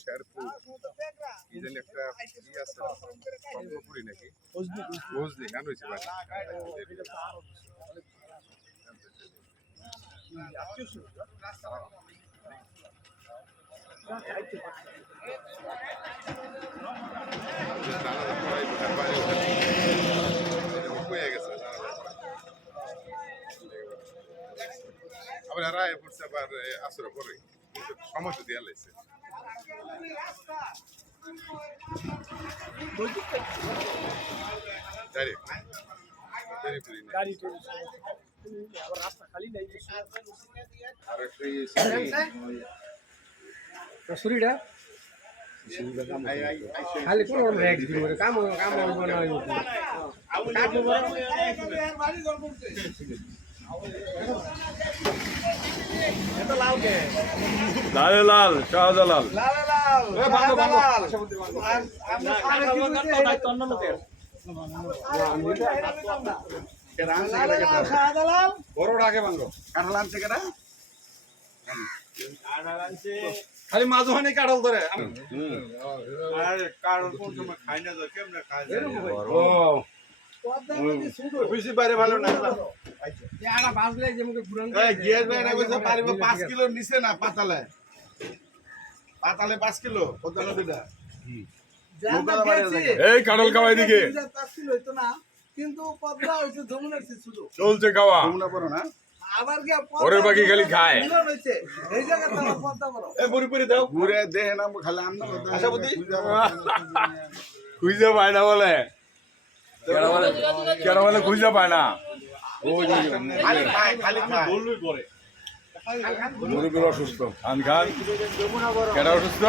শেরপুর কি জানি একটা কি আছে কঙ্গপুরি নাকি বুঝলি গান হয়েছে ভাই আবার এরা পড়ছে আবার আসরে পরে সময় তো দেওয়া লাগছে ছুরিটা খালি কোন রেক দিব কাম কাম বানাই লাল লাল শাহজালাল খালি মাঝ হানি কাটল ধরে বেশি বাইরে ভালো না 5 কিলোর নিচে না পাতালে 5 কিলো এই কাটল খাওয়াই দিকে কিন্তু পদ্মা হইছে যমুনার শুধু চলছে খাওয়া না আবার কি ওরে বাকি খালি খায় হইছে এই জায়গা তো পদ্মা বড় এ বুড়ি পুরি দাও ঘুরে দেহে না খালি আন্ন আশা বুদ্ধি খুঁজে পায় না বলে কেন বলে খুঁজে পায় না খালি খায় বললই পরে মুরব্বী অসুস্থ খান খান কেন অসুস্থ